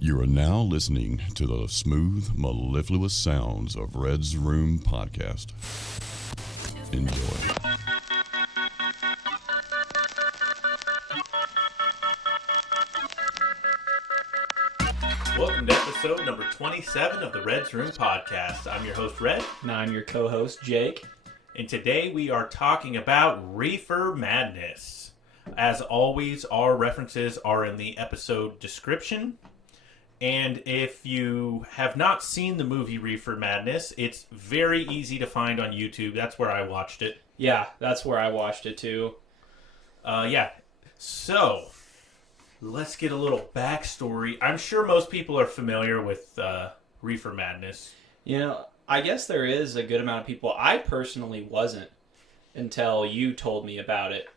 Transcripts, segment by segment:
You are now listening to the smooth, mellifluous sounds of Red's Room Podcast. Enjoy. Welcome to episode number 27 of the Red's Room Podcast. I'm your host, Red. And I'm your co-host, Jake. And today we are talking about Reefer Madness. As always, our references are in the episode description. And if you have not seen the movie Reefer Madness, it's very easy to find on YouTube. That's where I watched it. Yeah, that's where I watched it too. So, let's get a little backstory. I'm sure most people are familiar with Reefer Madness. You know, I guess there is a good amount of people. I personally wasn't until you told me about it.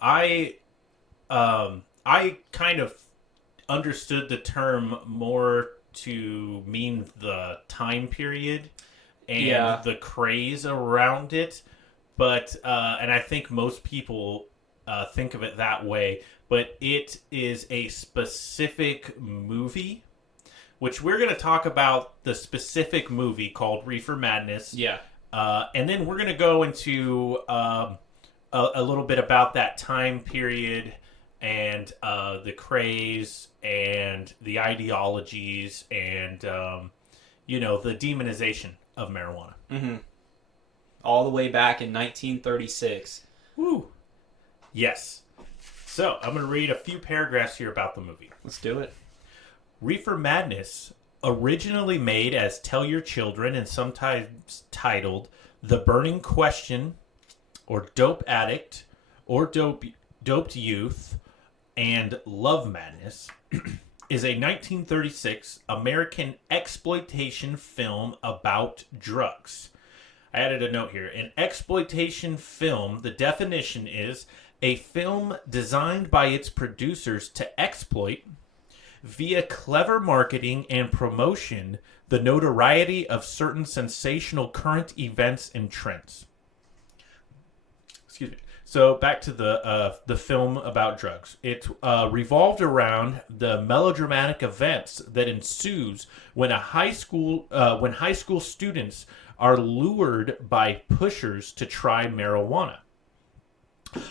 I kind of understood the term more to mean the time period and the craze around it, but and I think most people think of it that way, but it is a specific movie, which we're going to talk about the specific movie called Reefer Madness. Yeah. And then we're going to go into a little bit about that time period and the craze and the ideologies and, the demonization of marijuana. Mm-hmm. All the way back in 1936. Woo! Yes. So, I'm going to read a few paragraphs here about the movie. Let's do it. Reefer Madness, originally made as Tell Your Children and sometimes titled The Burning Question, or Dope Addict, or Doped Youth, and Love Madness, is a 1936 American exploitation film about drugs. I added a note here. An exploitation film, the definition is a film designed by its producers to exploit, via clever marketing and promotion, the notoriety of certain sensational current events and trends. Excuse me. So back to the film about drugs. It revolved around the melodramatic events that ensues when high school students are lured by pushers to try marijuana.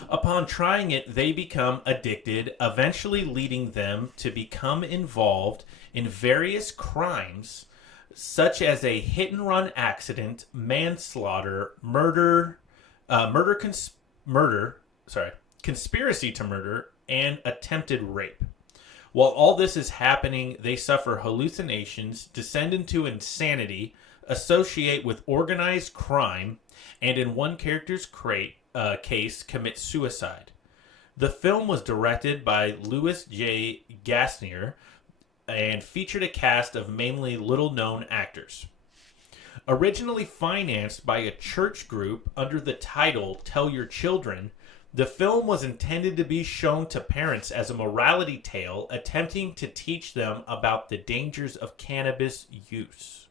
Upon trying it, they become addicted, eventually leading them to become involved in various crimes, such as a hit-and-run accident, manslaughter, conspiracy to murder, and attempted rape. While all this is happening, they suffer hallucinations, descend into insanity, associate with organized crime, and in one character's case, commit suicide. The film was directed by Louis J. Gassner and featured a cast of mainly little-known actors. Originally financed by a church group under the title Tell Your Children, the film was intended to be shown to parents as a morality tale attempting to teach them about the dangers of cannabis use.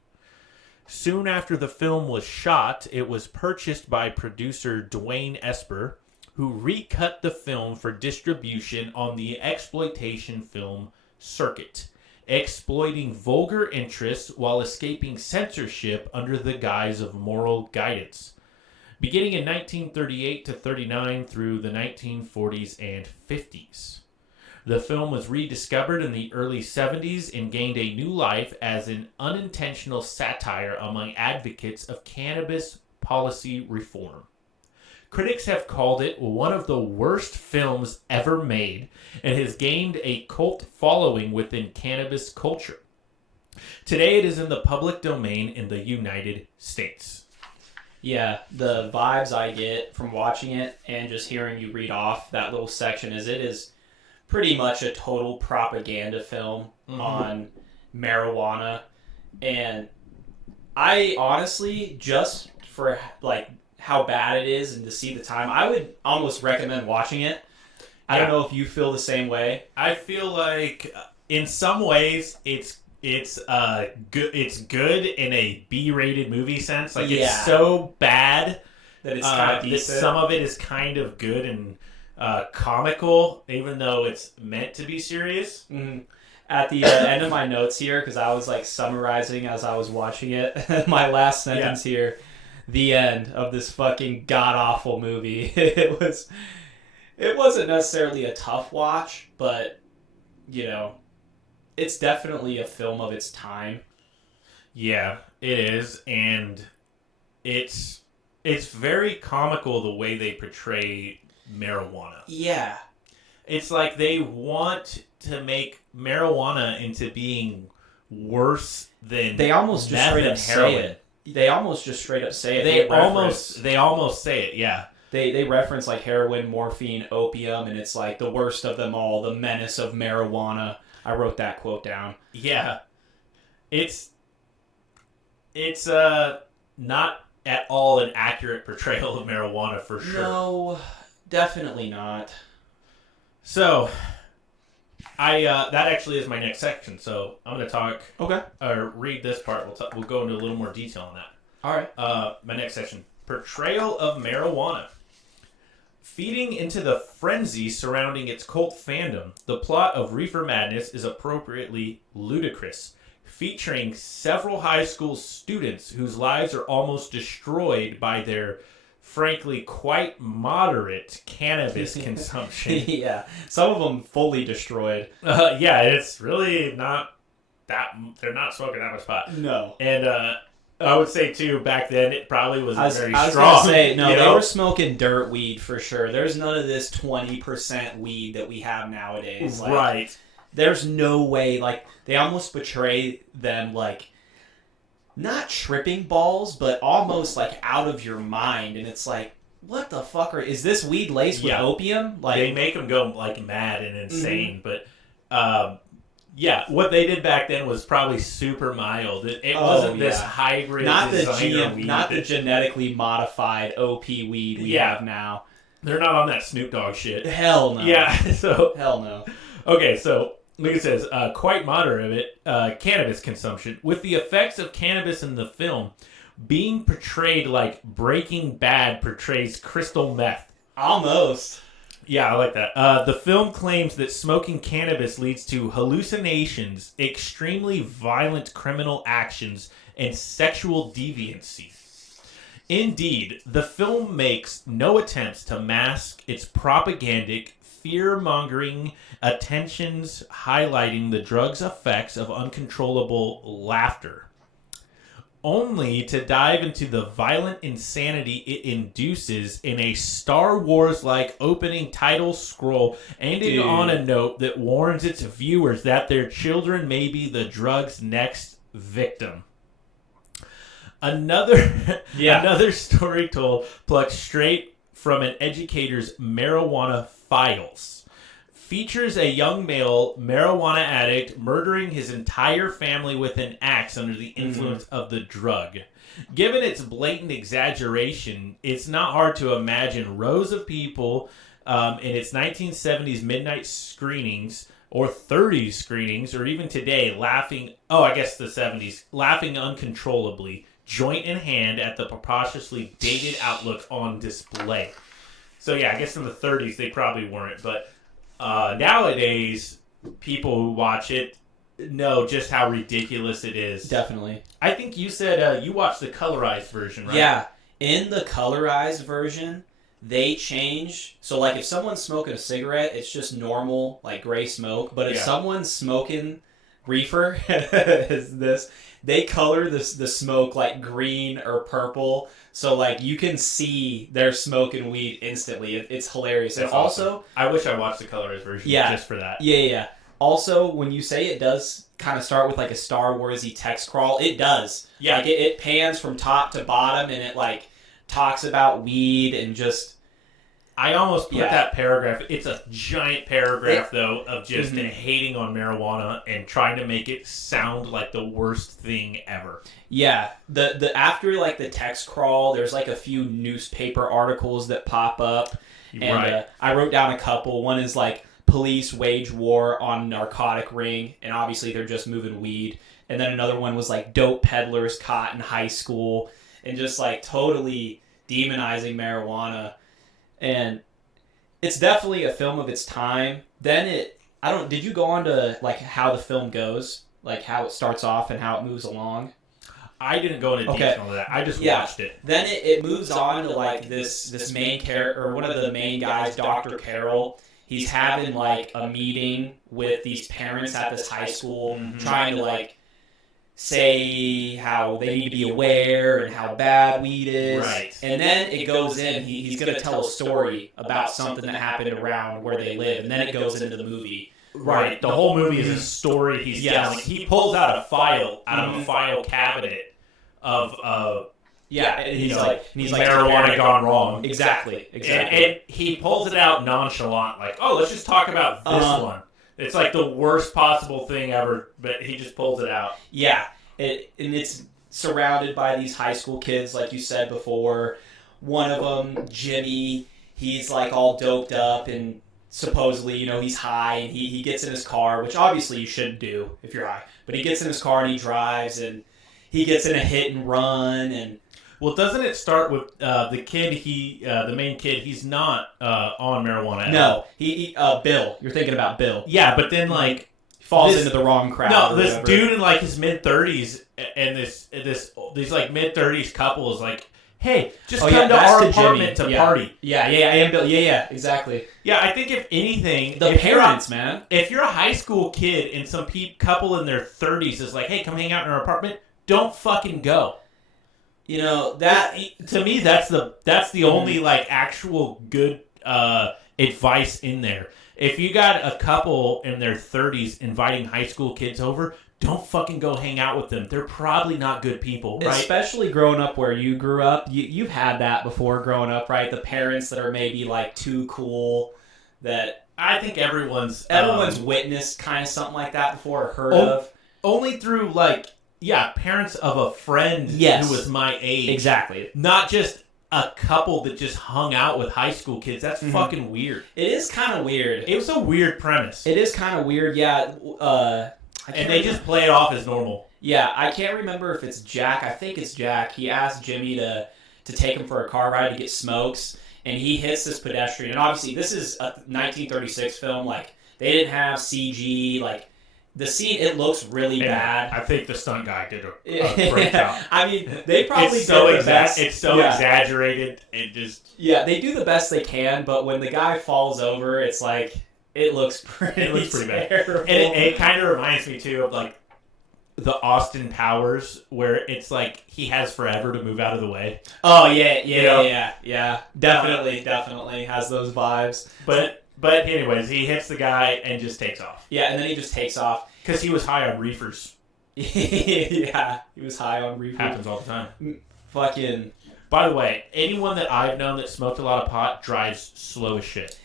Soon after the film was shot, it was purchased by producer Dwayne Esper, who recut the film for distribution on the exploitation film circuit, exploiting vulgar interests while escaping censorship under the guise of moral guidance. Beginning in 1938 to 39 through the 1940s and 50s. The film was rediscovered in the early 70s and gained a new life as an unintentional satire among advocates of cannabis policy reform. Critics have called it one of the worst films ever made and has gained a cult following within cannabis culture. Today it is in the public domain in the United States. Yeah, the vibes I get from watching it and just hearing you read off that little section is it is pretty much a total propaganda film on marijuana. And I honestly, just for like how bad it is and to see the time, I would almost recommend watching it. I don't know if you feel the same way. I feel like in some ways it's good. It's good in a B-rated movie sense. Like it's so bad that it's kind of decent. That some of it is kind of good and comical, even though it's meant to be serious. Mm-hmm. At the end of my notes here, because I was like summarizing as I was watching it, my last sentence here, the end of this fucking god-awful movie. It wasn't necessarily a tough watch, but, you know, it's definitely a film of its time. Yeah, it is, and it's very comical the way they portray marijuana. Yeah. It's like they want to make marijuana into being worse than they almost just straight up say it. They almost just straight up say it. They almost say it, yeah. They reference like heroin, morphine, opium, and it's like the worst of them all, the menace of marijuana. I wrote that quote down. Yeah. It's not at all an accurate portrayal of marijuana for sure. No, definitely not. So, that actually is my next section. So I'm going to talk. Okay. Or read this part. We'll go into a little more detail on that. All right. My next section: portrayal of marijuana. Feeding into the frenzy surrounding its cult fandom, the plot of Reefer Madness is appropriately ludicrous, featuring several high school students whose lives are almost destroyed by their, frankly, quite moderate cannabis consumption. Yeah, some of them fully destroyed. Yeah, it's really not that... They're not smoking that much pot. No. And I would say, too, back then, it probably wasn't very strong. I was going to say, no, they were smoking dirt weed for sure. There's none of this 20% weed that we have nowadays. Like, right. There's no way, like, they almost portray them, like, not tripping balls, but almost, like, out of your mind. And it's like, what the fuck is this weed laced with opium? Like, they make them go, like, mad and insane. Mm-hmm. But, yeah, what they did back then was probably super mild. It wasn't this hybrid designer weed. Not the genetically modified OP weed we have now. They're not on that Snoop Dogg shit. Hell no. Yeah, so... Hell no. Okay, so... Like it says, quite moderate cannabis consumption, with the effects of cannabis in the film being portrayed like Breaking Bad portrays crystal meth. Almost. Yeah, I like that. The film claims that smoking cannabis leads to hallucinations, extremely violent criminal actions, and sexual deviancy. Indeed, the film makes no attempts to mask its propagandic, fear-mongering attentions highlighting the drug's effects of uncontrollable laughter, only to dive into the violent insanity it induces in a Star Wars-like opening title scroll, ending on a note that warns its viewers that their children may be the drug's next victim. Another story told plucked straight from an educator's marijuana files features a young male marijuana addict murdering his entire family with an axe under the influence of the drug. Given its blatant exaggeration, it's not hard to imagine rows of people in its 1970s midnight screenings or 30s screenings, or even today, laughing uncontrollably, joint in hand at the preposterously dated outlook on display. So yeah, I guess in the 30s they probably weren't, but nowadays people who watch it know just how ridiculous it is. Definitely. I think you said you watched the colorized version, right? Yeah. In the colorized version, they change. So like if someone's smoking a cigarette, it's just normal, like gray smoke. But if someone's smoking reefer, they color the smoke like green or purple. So, like, you can see they're smoking weed instantly. It's hilarious. That's and also... awesome. I wish I watched the colorized version just for that. Yeah. Also, when you say it does kind of start with, like, a Star Wars-y text crawl, it does. Yeah. Like, it pans from top to bottom, and it, like, talks about weed and just... I almost put that paragraph. It's a giant paragraph, though, of just hating on marijuana and trying to make it sound like the worst thing ever. Yeah, the after like the text crawl, there's like a few newspaper articles that pop up, and I wrote down a couple. One is like police wage war on narcotic ring, and obviously they're just moving weed. And then another one was like dope peddlers caught in high school, and just like totally demonizing marijuana. And it's definitely a film of its time. Then I don't. Did you go on to like how the film goes, like how it starts off and how it moves along? I didn't go into Okay. detail of that. I just Yeah. watched it. Then it moves on to like this main character, or one of the main guys, Dr. Carroll. He's having like a meeting with these parents at this high school, trying to like say how they need to be aware and how bad weed is. Right. And then it goes in, he's going to tell a story about something that happened around where they live. And then it goes into the movie. Right. The whole movie is a story he's telling. He pulls out a file out of a file cabinet of Yeah, and he's like marijuana gone wrong. Exactly. And he pulls it out nonchalant, like, oh, let's just talk about this one. It's like the worst possible thing ever, but he just pulls it out. Yeah, and it's surrounded by these high school kids, like you said before. One of them, Jimmy, he's like all doped up and supposedly, he's high, and he gets in his car, which obviously you shouldn't do if you're high. But he gets in his car and he drives, and he gets in a hit and run, and... Well, doesn't it start with the kid? The main kid. He's not on marijuana. No, he Bill. You're thinking about Bill. Yeah, but then like falls into the wrong crowd. No, this dude in like his mid-30s, and these like mid-30s couple is like, hey, just come to our apartment to party. Yeah, I am Bill. Yeah, exactly. Yeah, I think if anything, the parents, man. If you're a high school kid and some couple in their 30s is like, hey, come hang out in our apartment, don't fucking go. That to me, that's the only like actual good advice in there. If you got a couple in their 30s inviting high school kids over, don't fucking go hang out with them. They're probably not good people, right? Especially growing up where you grew up. You've had that before growing up, right? The parents that are maybe like too cool. That I think everyone's witnessed kind of something like that before or heard of. Only through like. Yeah, parents of a friend who was my age. Exactly. Not just a couple that just hung out with high school kids. That's fucking weird. It is kind of weird. It was a weird premise. It is kind of weird, yeah. And they just play it off as normal. Yeah, I can't remember if it's Jack. I think it's Jack. He asked Jimmy to take him for a car ride to get smokes, and he hits this pedestrian. And obviously, this is a 1936 film. Like, they didn't have CG, like... The scene, it looks really bad. I think the stunt guy did a great job. I mean, they probably did the best. It's so exaggerated. It just... Yeah, they do the best they can, but when the guy falls over, it's like, it looks pretty bad. And it kind of reminds me, too, of, like, the Austin Powers, where it's like, he has forever to move out of the way. Oh, yeah. Definitely has those vibes. But anyways, he hits the guy and just takes off. Yeah, and then he just takes off. Because he was high on reefers. Yeah, he was high on reefers. Happens all the time. Fucking... By the way, anyone that I've known that smoked a lot of pot drives slow as shit.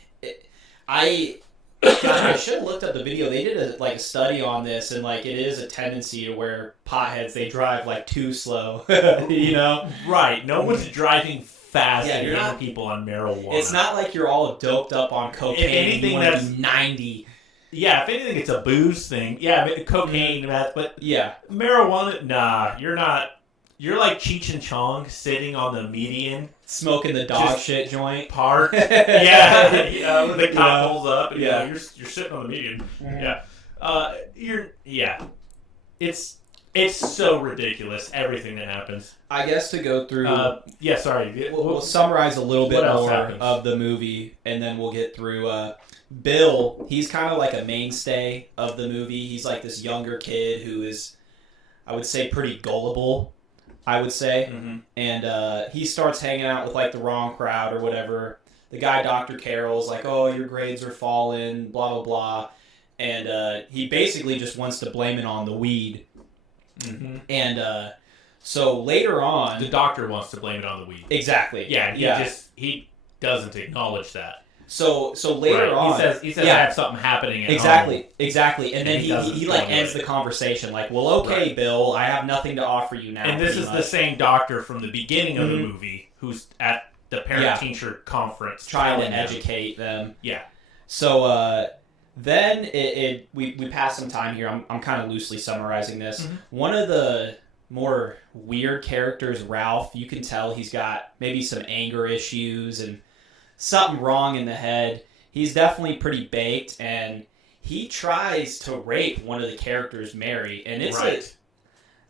I should have looked up the video. They did a study on this, and like it is a tendency to where potheads, they drive like too slow. Right. No one's driving fast yeah, and you're hitting not, people on marijuana. It's not like you're all doped up on cocaine. If anything, that's 90. Yeah, if anything, it's a booze thing. Yeah, cocaine, but yeah, marijuana. Nah, you're not. You're like Cheech and Chong sitting on the median, smoking the dog shit joint. Park. Yeah, the cop pulls up. And you're sitting on the median. Mm-hmm. Yeah, It's so ridiculous, everything that happens. I guess to go through... We'll summarize a little bit more happens? of the movie, and then we'll get through... Bill, he's kind of like a mainstay of the movie. He's like this younger kid who is, I would say, pretty gullible, I would say. Mm-hmm. And he starts hanging out with like the wrong crowd or whatever. The guy, Dr. Carroll's like, oh, your grades are falling, blah, blah, blah. And he basically just wants to blame it on the weed. Mm-hmm. And so later on... The doctor wants to blame it on the weed. Exactly. Yeah, he doesn't acknowledge that. So later on... He says I have something happening at home. Exactly. And then he like ends the conversation like, well, okay, right. Bill, I have nothing to offer you now. And this is the same doctor from the beginning of the movie who's at the parent-teacher conference. Trying to educate them. Yeah. So... Then we pass some time here. I'm kind of loosely summarizing this. Mm-hmm. One of the more weird characters, Ralph, you can tell he's got maybe some anger issues and something wrong in the head. He's definitely pretty baked, and he tries to rape one of the characters, Mary, and it's Right.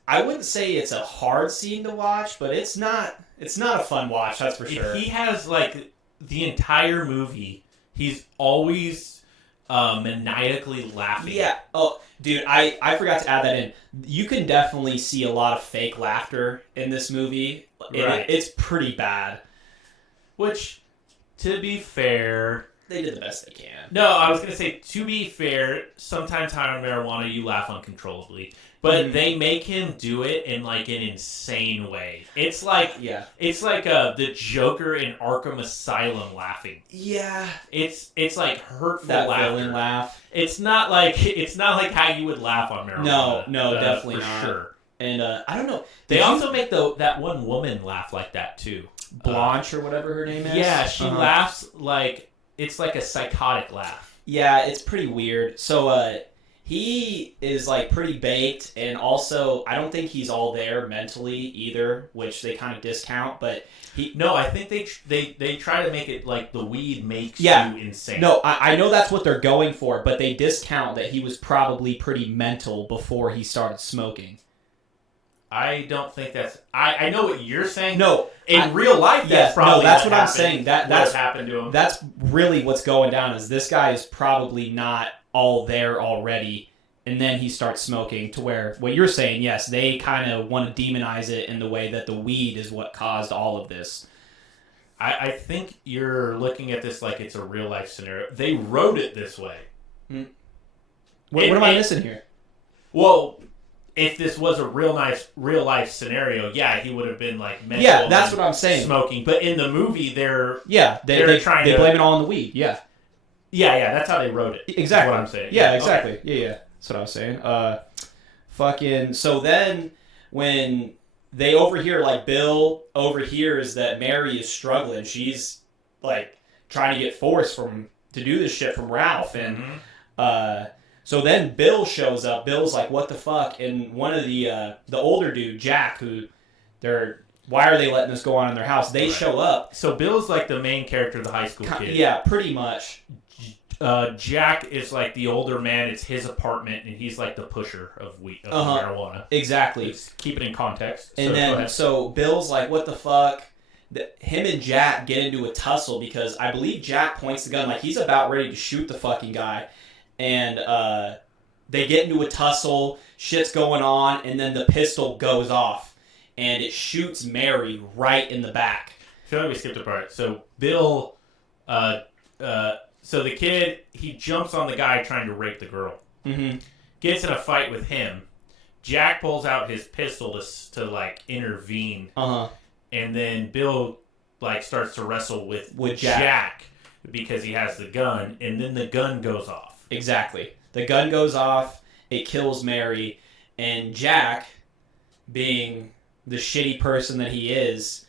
I wouldn't say it's a hard scene to watch, but it's not a fun watch, that's for sure. He has like the entire movie. He's always maniacally laughing. Yeah. Oh, dude, I forgot to add that in. You can definitely see a lot of fake laughter in this movie. Right. It's pretty bad. Which, to be fair, They did the best they can. no, I was gonna say to be fair. Sometimes high on marijuana, you laugh uncontrollably, but they make him do it in like an insane way. It's like Yeah. it's like the Joker in Arkham Asylum laughing. Yeah. It's like hurtful That laughter. villain laugh. It's not like how you would laugh on marijuana. No, definitely for not. sure. And I don't know. They Did also make that one woman laugh like that too. Blanche or whatever her name is. Yeah, she laughs like it's like a psychotic laugh. Yeah, it's pretty weird. So he is like pretty baked, and also I don't think he's all there mentally either, which they kind of discount. But No, I think they try to make it like the weed makes Yeah. you insane. no, I know that's what they're going for, but they discount that he was probably pretty mental before he started smoking. I don't think that's. I know what you're saying. No, in real life, that's probably that's what what I'm happened. saying. What That's happened to him. That's really what's going down. Is this guy is probably not all there already, and then he starts smoking. To where what you're saying, yes, they kind of want to demonize it in the way that the weed is what caused all of this. I think you're looking at this like it's a real life scenario. They wrote it this way. What am I missing here? Well, if this was a real life scenario, yeah, he would have been like mental. Yeah, that's what I'm saying. Smoking, but in the movie, they're They trying they to blame it all on the weed. Yeah, that's how they wrote it. exactly. Is what I'm saying. Yeah, exactly. Okay. Yeah, that's what I was saying. Fucking. So then, when they overhear, like Bill overhears that Mary is struggling, she's like trying to get force to do this shit from Ralph, and so then Bill shows up. Bill's like, "What the fuck?" And one of the older dude, Jack, who why are they letting this go on in their house? They show up. So Bill's like the main character of the high school kid. Yeah, pretty much. Jack is like the older man. It's his apartment, and he's like the pusher of marijuana. Exactly. Let's keep it in context. And then, so Bill's like, "What the fuck?" Him and Jack get into a tussle because I believe Jack points the gun like he's about ready to shoot the fucking guy. And they get into a tussle, shit's going on, and then the pistol goes off. And it shoots Mary right in the back. I feel like we skipped a part. So Bill, so the kid, he jumps on the guy trying to rape the girl. Mm-hmm. Gets in a fight with him. Jack pulls out his pistol to like intervene. Uh-huh. And then Bill like starts to wrestle with Jack because he has the gun, and then the gun goes off. Exactly. The gun goes off, it kills Mary, and Jack, being the shitty person that he is,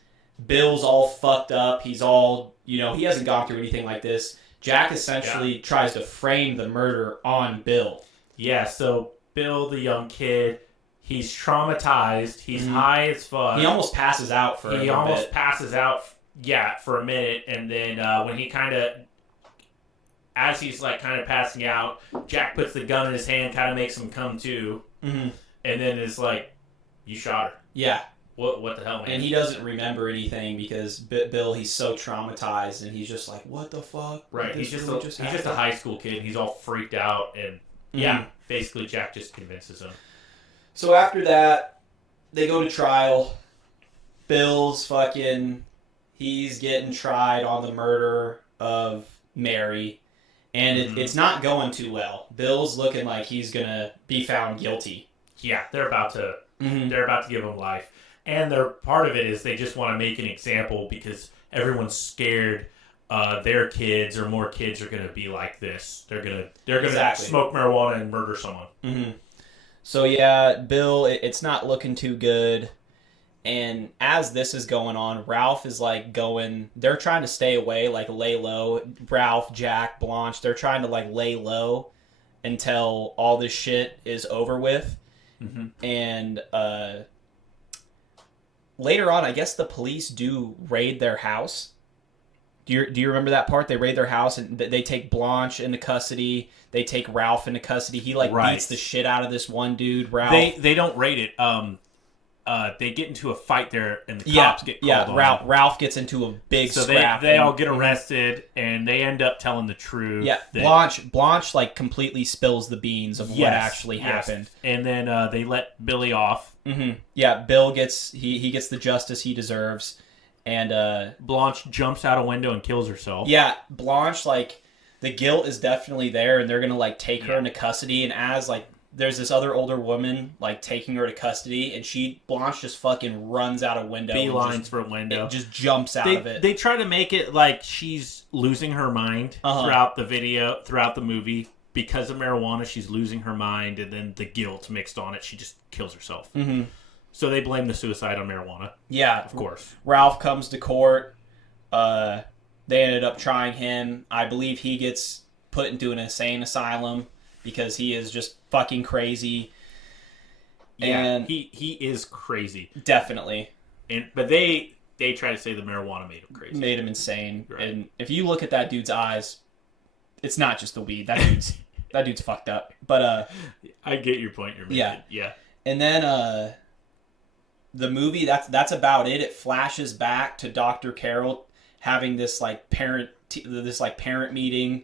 Bill's all fucked up. He's all, he hasn't gone through anything like this. Jack essentially tries to frame the murder on Bill. Yeah, so Bill, the young kid, he's traumatized. He's high as fuck. He almost passes out for a bit. passes out, for a minute, and then when he as he's like kind of passing out, Jack puts the gun in his hand, kind of makes him come to, and then is like, "You shot her." Yeah. What the hell, man? And he doesn't remember anything because Bill, he's so traumatized, and he's just like, "What the fuck?" Right. He's just a high school kid. He's all freaked out, and basically Jack just convinces him. So after that, they go to trial. Bill's he's getting tried on the murder of Mary. And it's not going too well. Bill's looking like he's gonna be found guilty. Yeah, they're about to give him life, and part of it is they just want to make an example because everyone's scared their kids or more kids are gonna be like this. They're gonna smoke marijuana and murder someone. Mm-hmm. So yeah, Bill, it's not looking too good. And as this is going on, Ralph is they're trying to stay away, like lay low. Ralph, Jack, Blanche, they're trying to lay low until all this shit is over with. Mm-hmm. And later on, I guess the police do raid their house. Do you remember that part? They raid their house and they take Blanche into custody. They take Ralph into custody. He beats the shit out of this one dude, Ralph. They don't raid it. They get into a fight there, and the cops get called on. Ralph gets into a big scrap. They all get arrested, and they end up telling the truth. Yeah, Blanche like completely spills the beans of what actually happened. And then they let Billy off. Mm-hmm. Yeah, Bill gets he gets the justice he deserves, and Blanche jumps out a window and kills herself. Yeah, Blanche, like, the guilt is definitely there, and they're gonna like take her into custody, and as like there's this other older woman like taking her to custody, and Blanche just fucking runs out a window. Beelines for a window. Just jumps out of it. They try to make it like she's losing her mind throughout the movie. Because of marijuana, she's losing her mind, and then the guilt mixed on it, she just kills herself. Mm-hmm. So they blame the suicide on marijuana. Yeah. Of course. Ralph comes to court. They ended up trying him. I believe he gets put into an insane asylum because he is just fucking crazy. Yeah, and he is crazy. Definitely. But they try to say the marijuana made him crazy. Made him insane. Right. And if you look at that dude's eyes, it's not just the weed. That dude's fucked up. But I get your point you're making. Yeah. And then the movie, that's about it. It flashes back to Dr. Carroll having this like parent meeting,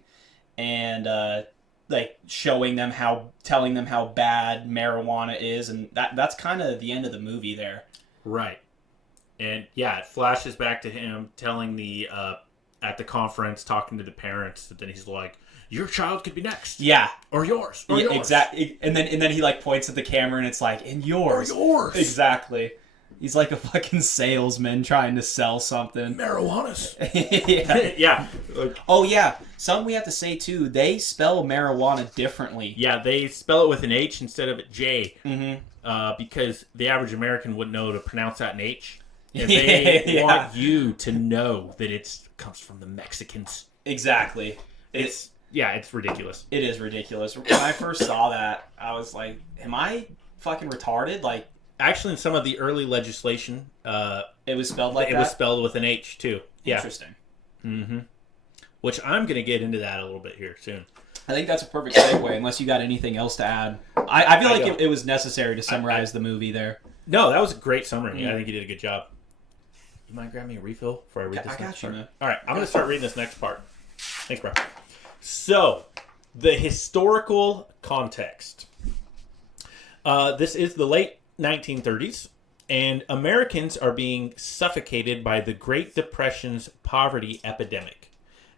and like telling them how bad marijuana is, and that's kind of the end of the movie there. Right. And yeah, it flashes back to him telling the at the conference, talking to the parents, and then he's like, your child could be next. Yeah. Or yours. Or yours. Exactly. And then he like points at the camera, and it's like, and yours. Or yours. Exactly. He's like a fucking salesman trying to sell something. Marijuana's. Yeah. Yeah. Oh, yeah. Something we have to say, too. They spell marijuana differently. Yeah, they spell it with an H instead of a J. Mm-hmm. Because the average American wouldn't know to pronounce that an H. And they want you to know that it comes from the Mexicans. Exactly. It's ridiculous. It is ridiculous. When I first saw that, I was like, am I fucking retarded? Like, actually, in some of the early legislation, it was spelled like that? It was spelled with an H, too. Yeah. Interesting. Mm-hmm. Which I'm going to get into that a little bit here soon. I think that's a perfect segue, unless you got anything else to add. I feel like it was necessary to summarize the movie there. No, that was a great summary. I think you did a good job. You mind grabbing me a refill before I read this next part? Man. All right, I'm going to start reading this next part. Thanks, bro. So, the historical context. This is the late 1930s, and Americans are being suffocated by the Great Depression's poverty epidemic.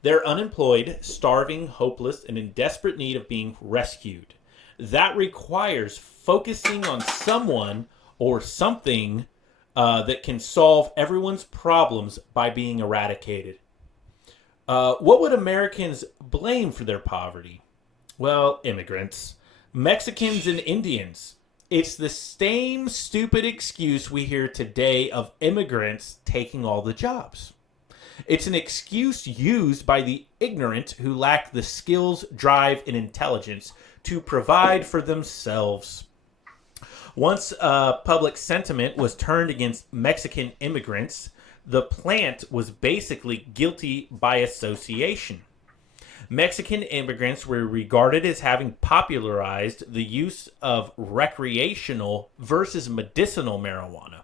They're unemployed, starving, hopeless, and in desperate need of being rescued. That requires focusing on someone or something that can solve everyone's problems by being eradicated. What would Americans blame for their poverty? Well, immigrants, Mexicans, and Indians. It's the same stupid excuse we hear today of immigrants taking all the jobs. It's an excuse used by the ignorant who lack the skills, drive, and intelligence to provide for themselves. Once public sentiment was turned against Mexican immigrants, the plant was basically guilty by association. Mexican immigrants were regarded as having popularized the use of recreational versus medicinal marijuana.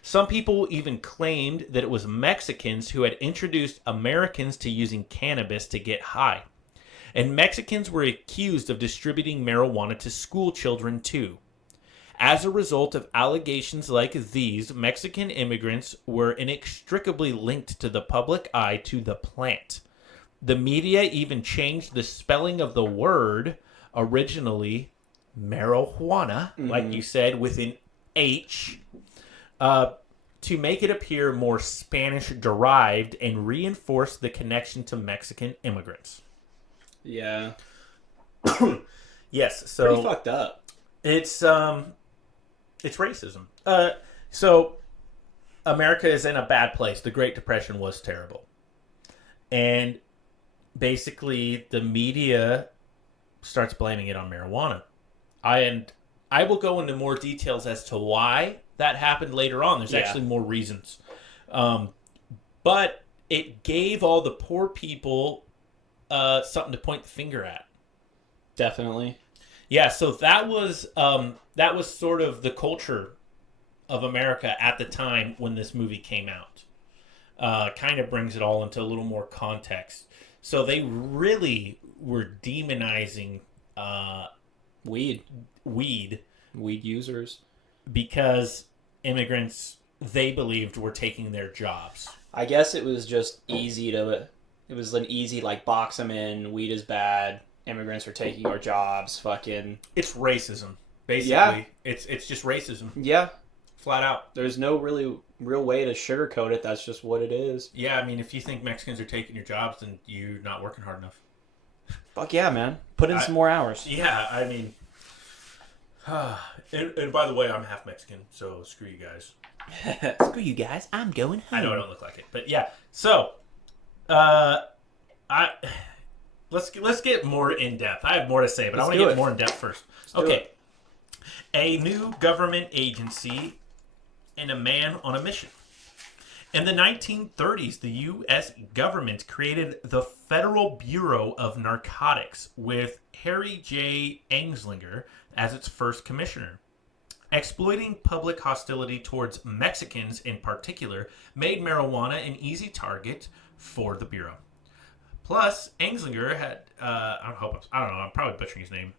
Some people even claimed that it was Mexicans who had introduced Americans to using cannabis to get high. And Mexicans were accused of distributing marijuana to school children too. As a result of allegations like these, Mexican immigrants were inextricably linked to the public eye to the plant. The media even changed the spelling of the word, originally marijuana, like you said, with an H, to make it appear more Spanish-derived and reinforce the connection to Mexican immigrants. Yeah. Yes, so pretty fucked up. It's racism. So America is in a bad place. The Great Depression was terrible. And basically the media starts blaming it on marijuana. I will go into more details as to why that happened later on. There's actually more reasons. But it gave all the poor people something to point the finger at. Definitely. Yeah, so that was sort of the culture of America at the time when this movie came out. Kind of brings it all into a little more context. So they really were demonizing Weed users, because immigrants, they believed, were taking their jobs. I guess it was just it was an easy, like, box them in, weed is bad, immigrants are taking our jobs, fucking. It's racism, basically. Yeah. It's just racism. Yeah. Flat out. There's no really real way to sugarcoat it. That's just what it is. Yeah, I mean, if you think Mexicans are taking your jobs, then you're not working hard enough. Fuck yeah, man. Put in some more hours. Yeah, I mean... and by the way, I'm half Mexican, so screw you guys. Screw you guys. I'm going home. I know I don't look like it, but yeah. So, let's get more in depth. I have more to say, but I want to get more in depth first. Okay. A new government agency and a man on a mission. In the 1930s, the U.S. government created the Federal Bureau of Narcotics with Harry J. Anslinger as its first commissioner. Exploiting public hostility towards Mexicans in particular made marijuana an easy target for the Bureau. Plus, Anslinger had, I don't know, I'm probably butchering his name.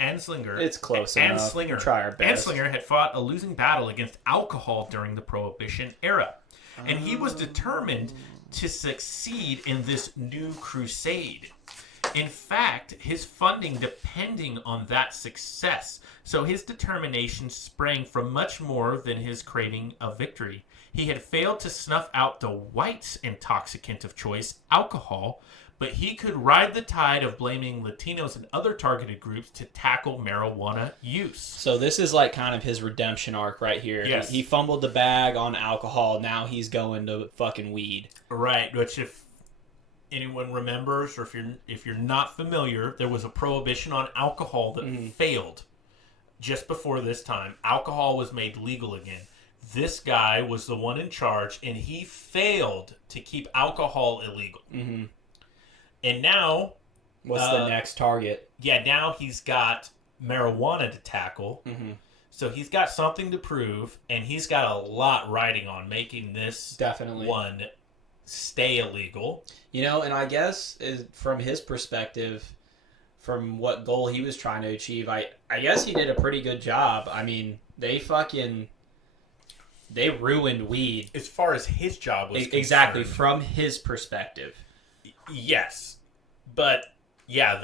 Anslinger. It's close enough. Anslinger. Try our best. Anslinger had fought a losing battle against alcohol during the Prohibition era. And he was determined to succeed in this new crusade. In fact, his funding depending on that success. So his determination sprang from much more than his craving of victory. He had failed to snuff out the whites' intoxicant of choice, alcohol, but he could ride the tide of blaming Latinos and other targeted groups to tackle marijuana use. So this is like kind of his redemption arc right here. Yes. He fumbled the bag on alcohol. Now he's going to fucking weed. Right, which if anyone remembers, or if you're not familiar, there was a prohibition on alcohol that failed just before this time. Alcohol was made legal again. This guy was the one in charge, and he failed to keep alcohol illegal. Mm-hmm. And now... What's the next target? Yeah, now he's got marijuana to tackle. Mm-hmm. So he's got something to prove, and he's got a lot riding on making this one stay illegal. You know, and I guess from his perspective, from what goal he was trying to achieve, I guess he did a pretty good job. I mean, they ruined weed. As far as his job was concerned. Exactly, from his perspective. Yes. But yeah,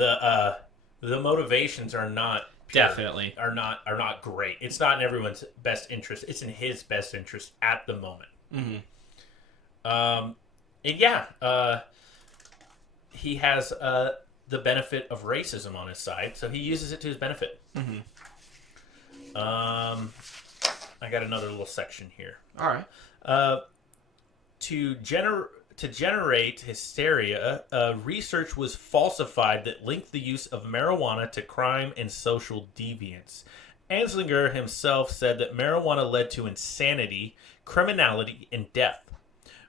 the motivations are not definitely are not great. It's not in everyone's best interest. It's in his best interest at the moment. Mm-hmm. And yeah, he has the benefit of racism on his side, so he uses it to his benefit. Mm-hmm. I got another little section here. All right. To generate hysteria, research was falsified that linked the use of marijuana to crime and social deviance. Anslinger himself said that marijuana led to insanity, criminality, and death.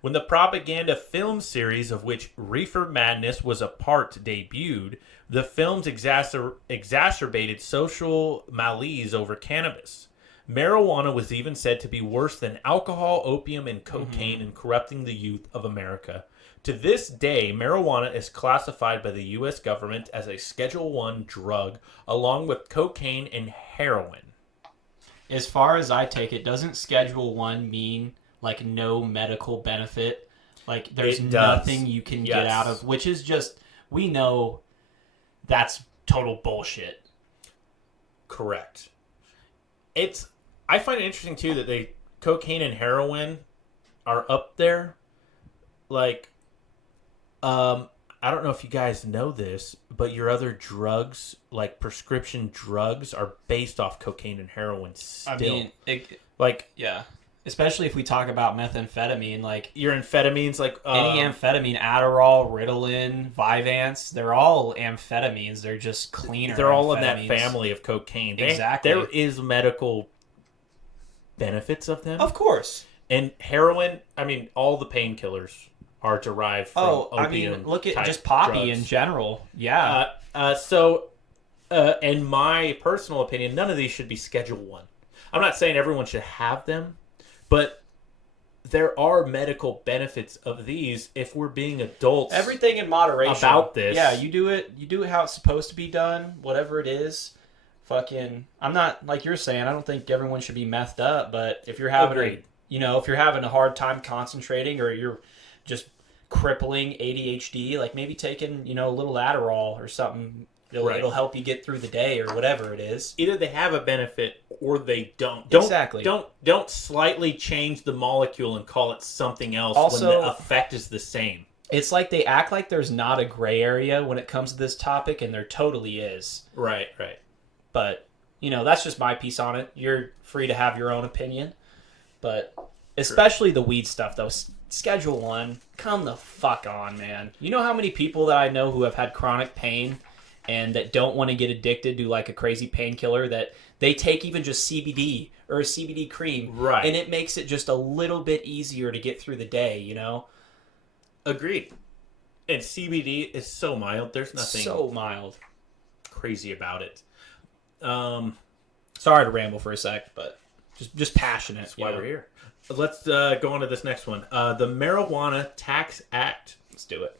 When the propaganda film series of which Reefer Madness was a part debuted, the films exacerbated social malaise over cannabis. Marijuana was even said to be worse than alcohol, opium, and cocaine in corrupting the youth of America. To this day, marijuana is classified by the U.S. government as a Schedule I drug, along with cocaine and heroin. As far as I take it, doesn't Schedule I mean, like, no medical benefit? Like, there's nothing you can get out of, which is just, we know that's total bullshit. Correct. I find it interesting too that cocaine and heroin are up there. Like, I don't know if you guys know this, but your other drugs, like prescription drugs, are based off cocaine and heroin still. I mean, yeah. Especially if we talk about methamphetamine, like your amphetamines, like any amphetamine, Adderall, Ritalin, Vyvanse, they're all amphetamines. They're just cleaner. They're all in that family of cocaine. Exactly. There is medical benefits of them, of course. And heroin, I mean, all the painkillers are derived from opium. Look at type just poppy drugs. in general. Yeah. In my personal opinion, none of these should be Schedule 1. I'm not saying everyone should have them, but there are medical benefits of these if we're being adults. Everything in moderation. About this. Yeah, you do it how it's supposed to be done, whatever it is. Fucking, I'm not, like you're saying, I don't think everyone should be methed up, but if you're having if you're having a hard time concentrating or you're just crippling ADHD, like maybe taking, a little Adderall or something, it'll help you get through the day or whatever it is. Either they have a benefit or they don't. Exactly. Don't slightly change the molecule and call it something else Also, when the effect is the same. It's like they act like there's not a gray area when it comes to this topic, and there totally is. Right. But, that's just my piece on it. You're free to have your own opinion. But especially the weed stuff, though. Schedule 1, come the fuck on, man. You know how many people that I know who have had chronic pain and that don't want to get addicted to like a crazy painkiller, that they take even just CBD or a CBD cream. Right. And it makes it just a little bit easier to get through the day, Agreed. And CBD is so mild. There's nothing so mild, crazy about it. Sorry to ramble for a sec, but just passionate. That's why we're here. Let's go on to this next one. The Marijuana Tax Act. Let's do it.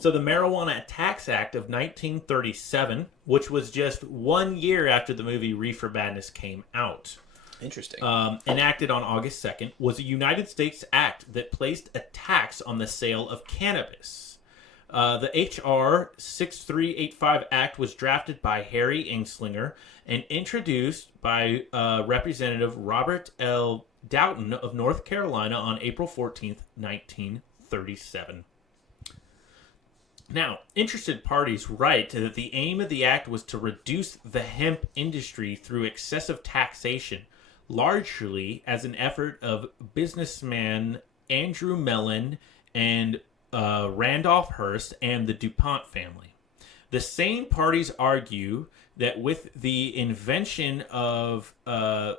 So the Marijuana Tax Act of 1937, which was just 1 year after the movie Reefer Madness came out. Interesting. Enacted on August 2nd, was a United States act that placed a tax on the sale of cannabis. The H.R. 6385 Act was drafted by Harry Anslinger and introduced by Representative Robert L. Doughton of North Carolina on April 14th, 1937. Now, interested parties write that the aim of the act was to reduce the hemp industry through excessive taxation, largely as an effort of businessman Andrew Mellon and Randolph Hearst and the DuPont family. The same parties argue that with the invention of the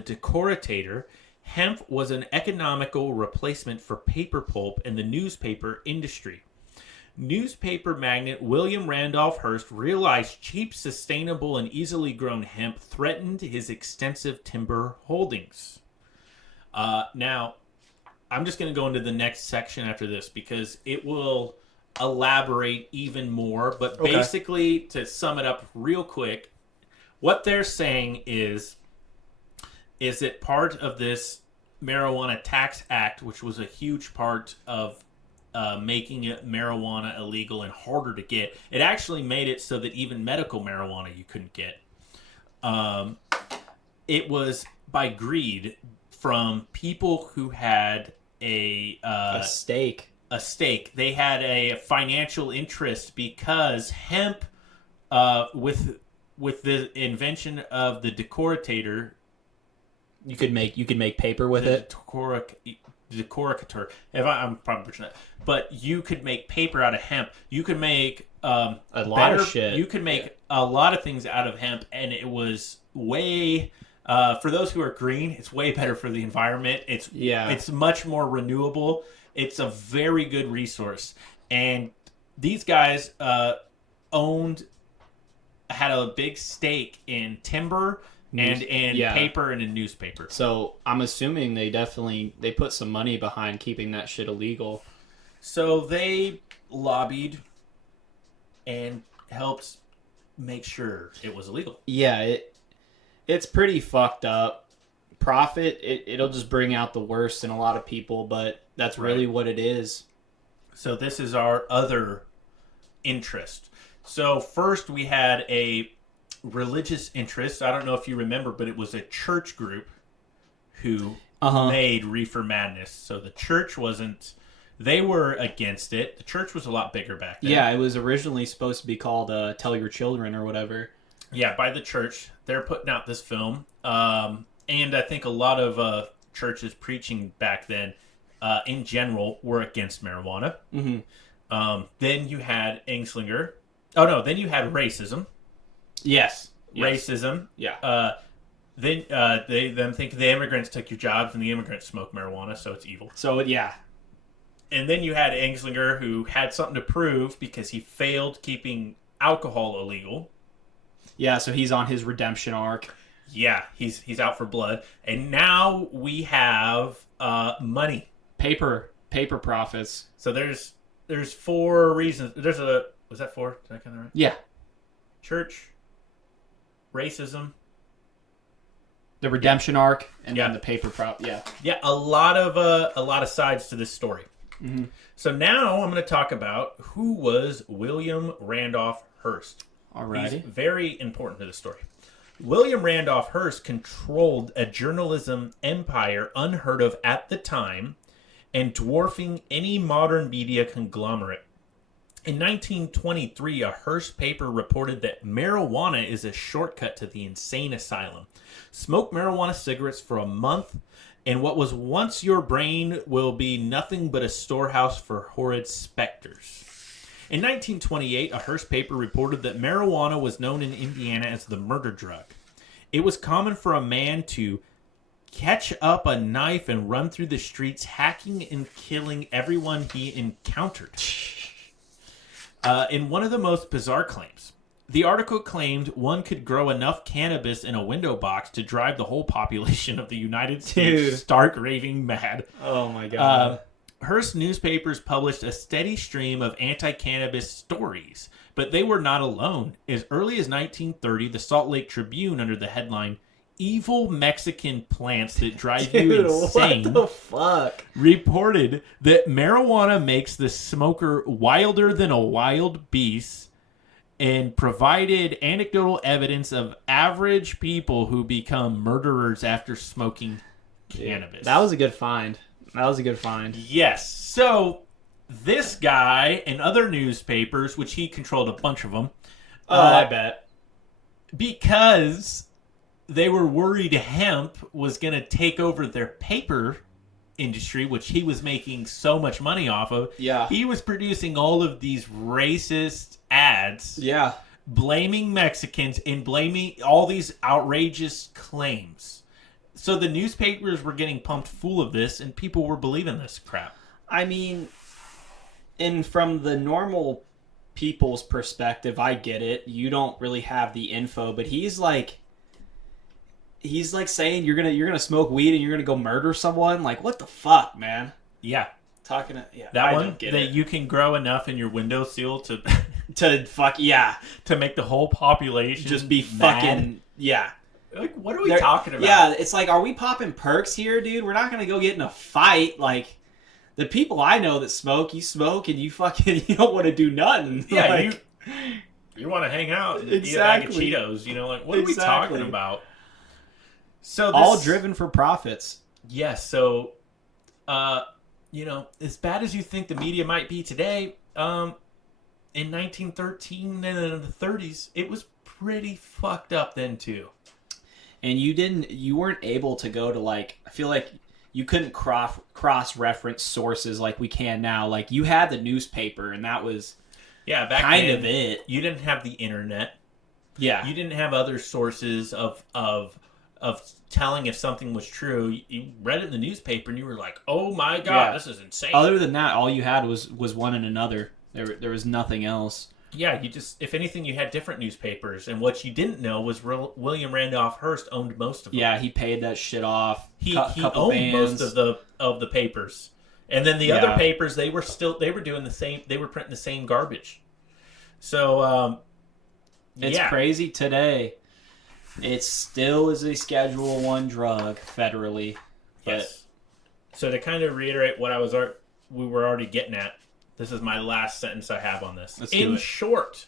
decoratator, hemp was an economical replacement for paper pulp in the newspaper industry. Newspaper magnate William Randolph Hearst realized cheap, sustainable, and easily grown hemp threatened his extensive timber holdings. Now, I'm just going to go into the next section after this because it will elaborate even more. But basically, to sum it up real quick, what they're saying is that part of this Marijuana Tax Act, which was a huge part of making marijuana illegal and harder to get, it actually made it so that even medical marijuana you couldn't get. It was by greed from people who had a stake. They had a financial interest because hemp, with the invention of the decoratator, you could make paper with it. Decorator. I'm probably butchering that, but you could make paper out of hemp. You could make a lot of shit. You could make a lot of things out of hemp, and it was way. For those who are green, it's way better for the environment. It's much more renewable. It's a very good resource, and these guys had a big stake in timber and paper and in newspaper. So I'm assuming they put some money behind keeping that shit illegal. So they lobbied and helped make sure it was illegal. Yeah, it's pretty fucked up. Profit, it'll just bring out the worst in a lot of people, but that's really what it is. So this is our other interest. So first we had a religious interest. I don't know if you remember, but it was a church group who made Reefer Madness. So the church wasn't... They were against it. The church was a lot bigger back then. Yeah, it was originally supposed to be called Tell Your Children or whatever. Yeah, by the church. They're putting out this film. And I think a lot of churches preaching back then, in general, were against marijuana. Mm-hmm. Then you had Anslinger. Oh, no. Then you had racism. Yes. Racism. Yeah. Then they think the immigrants took your jobs and the immigrants smoke marijuana, so it's evil. So, yeah. And then you had Anslinger, who had something to prove because he failed keeping alcohol illegal. Yeah, so he's on his redemption arc. Yeah, he's out for blood. And now we have money. Paper profits. So there's 4 reasons. Was that 4? Did I count that right? Yeah. Church, racism, The redemption arc, and then the paper prop. Yeah. Yeah, a lot of sides to this story. Mm-hmm. So now I'm going to talk about who was William Randolph Hearst. Alrighty. He's very important to the story. William Randolph Hearst controlled a journalism empire unheard of at the time and dwarfing any modern media conglomerate. In 1923, a Hearst paper reported that marijuana is a shortcut to the insane asylum. Smoke marijuana cigarettes for a month, and what was once your brain will be nothing but a storehouse for horrid specters. In 1928, a Hearst paper reported that marijuana was known in Indiana as the murder drug. It was common for a man to catch up a knife and run through the streets, hacking and killing everyone he encountered. In one of the most bizarre claims, the article claimed one could grow enough cannabis in a window box to drive the whole population of the United States stark raving mad. Oh my god. Hearst newspapers published a steady stream of anti-cannabis stories, but they were not alone. As early as 1930, the Salt Lake Tribune, under the headline "Evil Mexican Plants That Drive You Insane," what the fuck? reported that marijuana makes the smoker wilder than a wild beast and provided anecdotal evidence of average people who become murderers after smoking cannabis. That was a good find. Yes. So this guy and other newspapers, which he controlled a bunch of them. I bet. Because they were worried hemp was going to take over their paper industry, which he was making so much money off of. Yeah. He was producing all of these racist ads. Yeah. Blaming Mexicans and blaming all these outrageous claims. So the newspapers were getting pumped full of this, and people were believing this crap. I mean, and from the normal people's perspective, I get it. You don't really have the info, but he's like saying you're gonna smoke weed and you're gonna go murder someone. Like, what the fuck, man? Yeah. That one that you can grow enough in your windowsill to to make the whole population just be mad. fucking Like, what are we talking about? Yeah, it's like, are we popping perks here, dude? We're not gonna go get in a fight. Like, the people I know that smoke, you smoke and you fucking you don't want to do nothing. Yeah, like, you want to hang out and eat a exactly. bag of Cheetos. You know, like, what are we talking about? So all driven for profits. Yes. So, as bad as you think the media might be today, in 1913 and in the 30s, it was pretty fucked up then too. And you weren't able to go to, like, I feel like you couldn't cross-reference sources like we can now. Like, you had the newspaper, and that was back kind then, of it. You didn't have the internet. Yeah. You didn't have other sources of telling if something was true. You read it in the newspaper, and you were like, oh my God, this is insane. Other than that, all you had was one and another. There was nothing else. Yeah, if anything, you had different newspapers, and what you didn't know was William Randolph Hearst owned most of them. Yeah, he paid that shit off. He owned most of the papers, and then the other papers they were doing the same. They were printing the same garbage. So it's crazy today. It still is a Schedule I drug federally. Yes. So to kind of reiterate what we were already getting at. This is my last sentence I have on this. In short,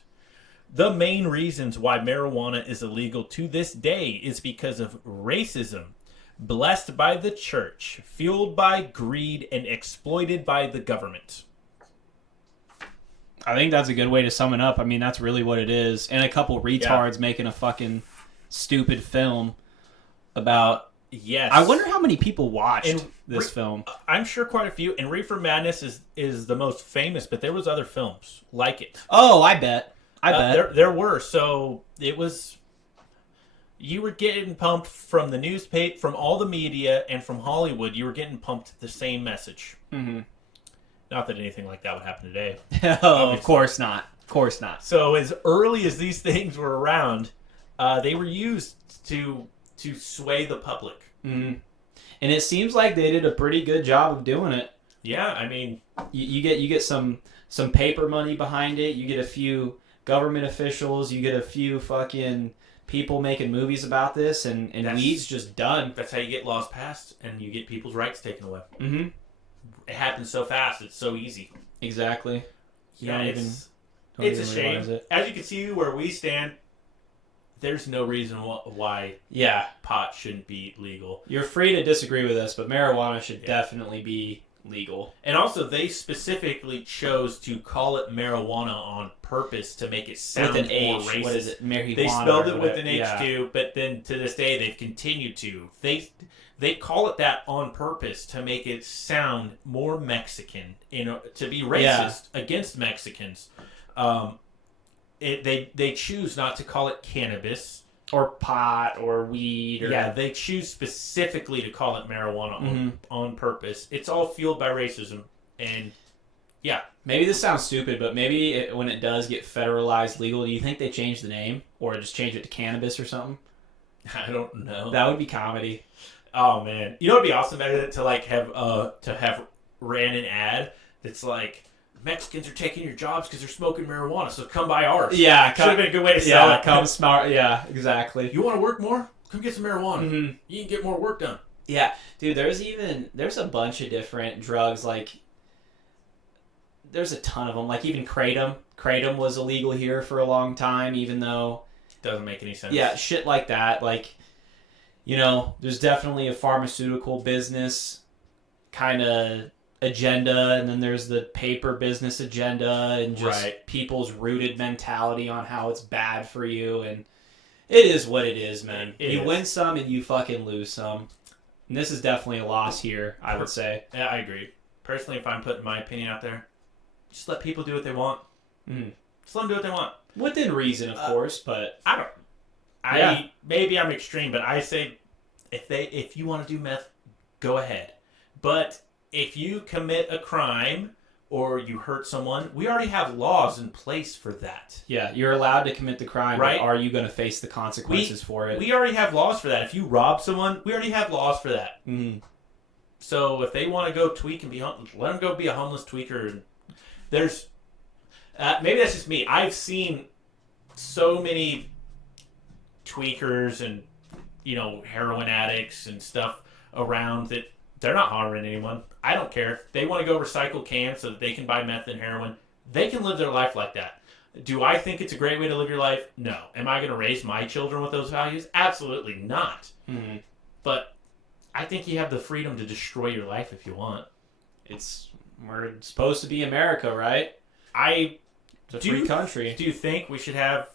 the main reasons why marijuana is illegal to this day is because of racism, blessed by the church, fueled by greed, and exploited by the government. I think that's a good way to sum it up. I mean, that's really what it is. And a couple retards making a fucking stupid film about... Yes. I wonder how many people watched this film. I'm sure quite a few. And Reefer Madness is the most famous, but there was other films like it. Oh, I bet. There were. So it was... You were getting pumped from the newspaper, from all the media, and from Hollywood. You were getting pumped the same message. Mm-hmm. Not that anything like that would happen today. Of course not. Of course not. So as early as these things were around, they were used to sway the public. Mm-hmm. And it seems like they did a pretty good job of doing it. Yeah, I mean, you get some paper money behind it. You get a few government officials. You get a few fucking people making movies about this, and weed's just done. That's how you get laws passed, and you get people's rights taken away. Mm-hmm. It happens so fast. It's so easy. Exactly. It's a shame. As you can see where we stand, there's no reason why pot shouldn't be legal. You're free to disagree with us, but marijuana should definitely be legal. And also, they specifically chose to call it marijuana on purpose to make it sound with an more H. racist. What is it? Marijuana. They spelled it with an H too, but then to this day they've continued to. They call it that on purpose to make it sound more Mexican, to be racist against Mexicans. They choose not to call it cannabis or pot or weed. They choose specifically to call it marijuana on purpose. It's all fueled by racism, and maybe this sounds stupid, but maybe when it does get federalized legal, do you think they change the name or just change it to cannabis or something? I don't know. That would be comedy. Oh man, you know what'd be awesome about it to have ran an ad that's like, Mexicans are taking your jobs because they're smoking marijuana, so come buy ours. Yeah, should have been a good way to sell it. Come smart. Yeah, exactly. You want to work more? Come get some marijuana. Mm-hmm. You can get more work done. Yeah, dude. There's a bunch of different drugs. Like, there's a ton of them. Like even kratom. Kratom was illegal here for a long time, even though doesn't make any sense. Yeah, shit like that. Like, there's definitely a pharmaceutical business kind of agenda, and then there's the paper business agenda, and just people's rooted mentality on how it's bad for you, and it is what it is, man. You win some and you fucking lose some, and this is definitely a loss here, I would say. Yeah, I agree. Personally, if I'm putting my opinion out there, just let people do what they want. Just let them do what they want. Within reason, of course, but maybe I'm extreme, but I say if you want to do meth, go ahead. But if you commit a crime or you hurt someone, we already have laws in place for that. Yeah, you're allowed to commit the crime, right? But are you going to face the consequences for it? We already have laws for that. If you rob someone, we already have laws for that. Mm-hmm. So if they want to go tweak and let them go be a homeless tweaker. There's maybe that's just me. I've seen so many tweakers and heroin addicts and stuff around that they're not harming anyone. I don't care. If they want to go recycle cans so that they can buy meth and heroin, they can live their life like that. Do I think it's a great way to live your life? No. Am I going to raise my children with those values? Absolutely not. Mm-hmm. But I think you have the freedom to destroy your life if you want. We're supposed to be America, right? It's a free country. Do you think we should have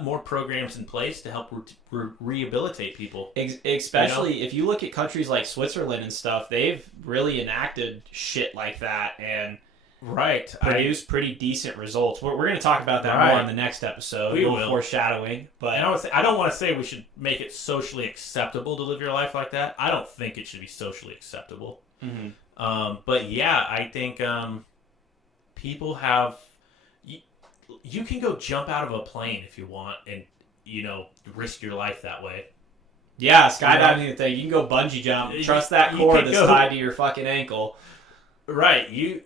more programs in place to help rehabilitate people? Especially if you look at countries like Switzerland and stuff, they've really enacted shit like that and produced pretty decent results. We're going to talk about that more in the next episode. We will. Foreshadowing. But I don't want to say we should make it socially acceptable to live your life like that. I don't think it should be socially acceptable. Mm-hmm. But yeah, I think people have... You can go jump out of a plane if you want and, risk your life that way. Yeah, skydiving thing. You can go bungee jump. Trust that cord that's tied to your fucking ankle. Right. You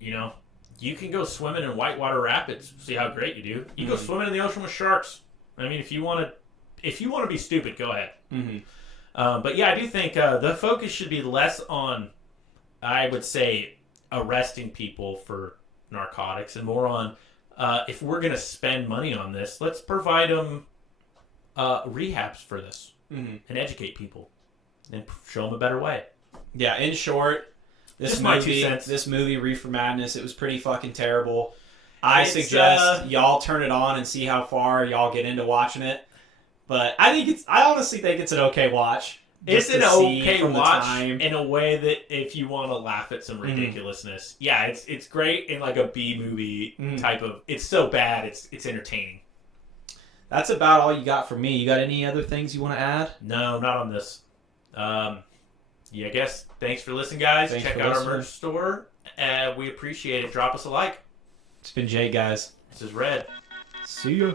can go swimming in whitewater rapids. See how great you do. You go swimming in the ocean with sharks. I mean, if you want to be stupid, go ahead. Mm-hmm. But yeah, I do think the focus should be less on, I would say, arresting people for narcotics and more on if we're going to spend money on this, let's provide them rehabs for this and educate people and show them a better way. Yeah, in short, this movie Reefer Madness, it was pretty fucking terrible. I suggest y'all turn it on and see how far y'all get into watching it. But I honestly think it's an okay watch. It's an okay watch in a way that if you want to laugh at some ridiculousness, it's great in like a B movie type of. It's so bad, it's entertaining. That's about all you got for me. You got any other things you want to add? No, not on this. I guess thanks for listening, guys. Check out our merch store We appreciate it. Drop us a like. It's been Jake, guys. This is Red. See ya.